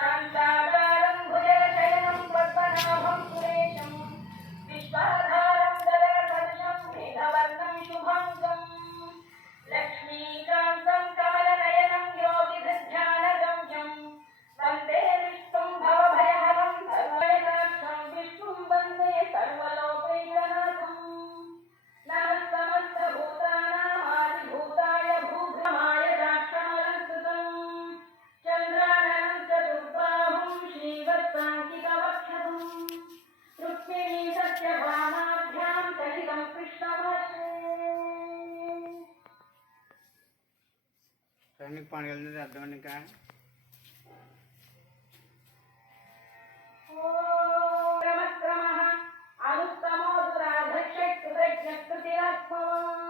शान्ताकारं भुजगशयनं पद्मनाभं सुरेशं विश्वाधारं गगनसदृशं मेघवर्णं शुभाङ्गं लक्ष्मीकान्तं कमलनयनं योगिध्यानगम्यं वन्दे विष्णुं भवभयहरं सर्वैकाक्षं विष्णुं वन्दे सर्वलोकैकनाथं नमः समस्तभूतानामादिभूताय भूभ्रमाय दाक्षमलङ्कृतं चन्द्राननं चतुर्बाहुं श्रीवत्साङ्कितवक्षसं रुक्मिणी सत्यभामाभ्यां सहितं कृष्णवक्षे సైనిక్ పాడగలిగితే అర్థం ఇంకా क्रमः अनुत्तमो दुराधक्षकृतज्ञकृतिरात्मवान्